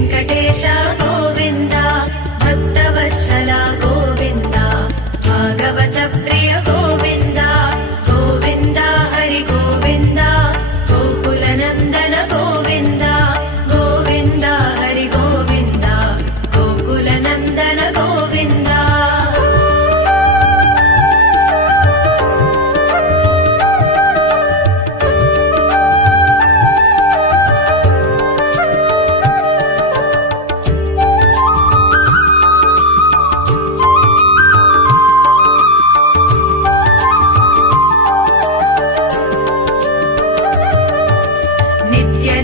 వెంకటేశ గోవింద భక్తవత్సల గోవింద భాగవత ప్రియ గోవింద గోవింద హరి గోవింద గోకుల నందన గోవింద గోవింద హరి గోవింద గోకుల నందన గోవింద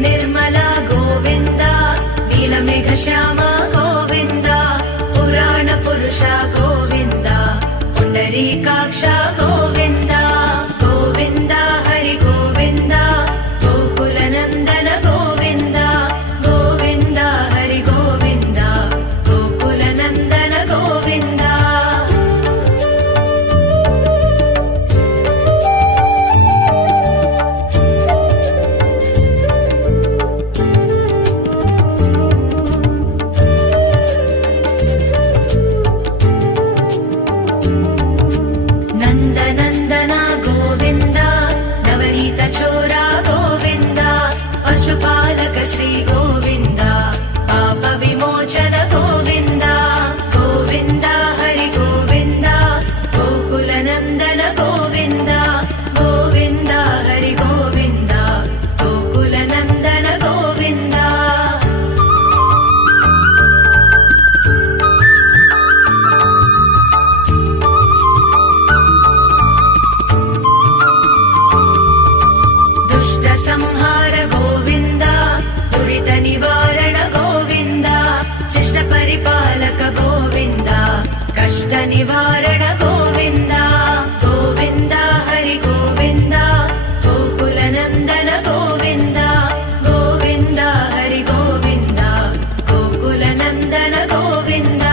నిర్మల గోవింద నీలమేఘ శ్యామ గోవింద పురాణ పురుష గోవింద పుండరీకాక్ష గోవింద గోవింద హరి గోవింద గోకుల నందన గోవింద గోవింద హరి గోవింద గోకుల నందన గోవింద నందనందన గోవింద నవనీత చోర గోవింద పశుపాలక శ్రీ గోవింద పాప విమోచన గోవింద గోవింద హరి గోవింద గోకుల నందన గోవింద గోవింద హరి గోవింద గోకుల నందన గోవింద సంహార గోవింద దురిత నివారణ గోవింద శిష్ట పరిపాలక గోవింద కష్ట నివారణ గోవింద గోవింద హరి గోవింద గోకుల నందన గోవింద గోవింద హరి గోవింద గోకుల నందన గోవింద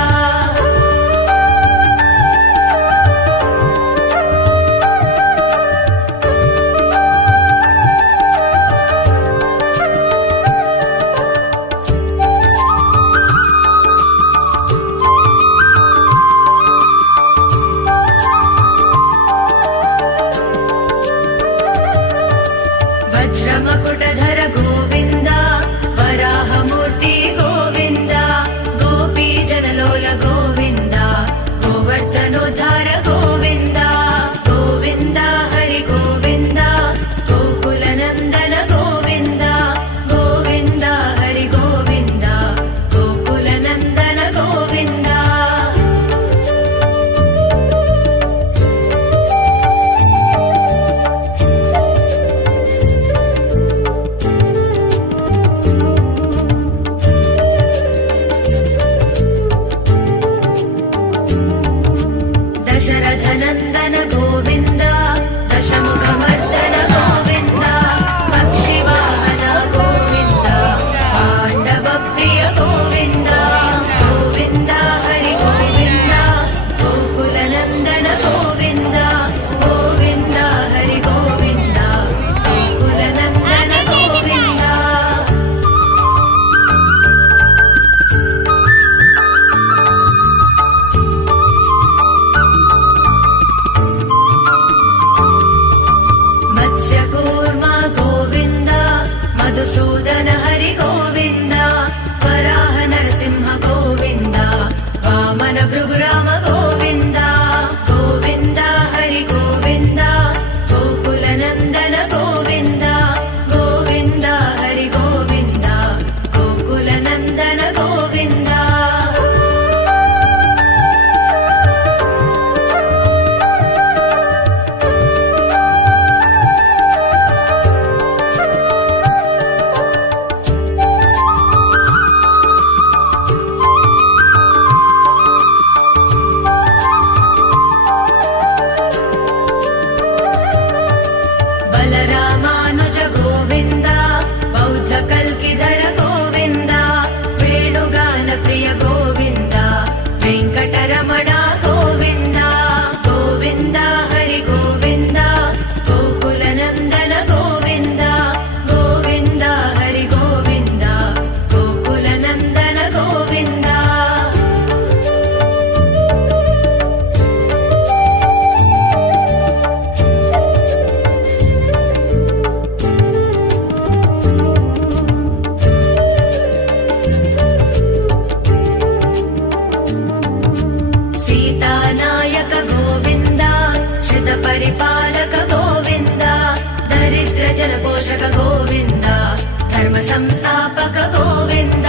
संस्थापक गोविन्द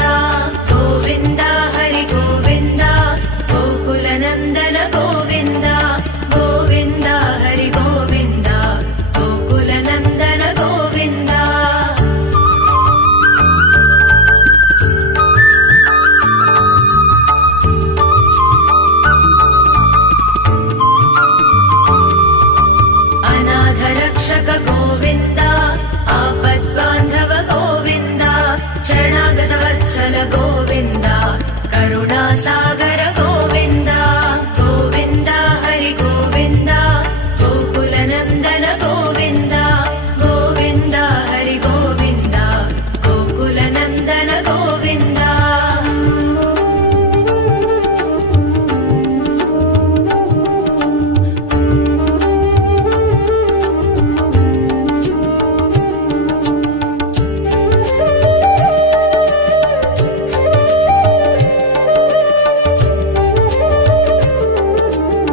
गोविन्द हरि गोविन्द गोकुलनन्दन गोविन्द गोविन्द हरि गोविन्द गोकुलनन्दन गोविन्द अनाथरक्षक गोविन्द आपद्बान्धव गोविन्द शरणागतवत्सल गोविन्द करुणासागर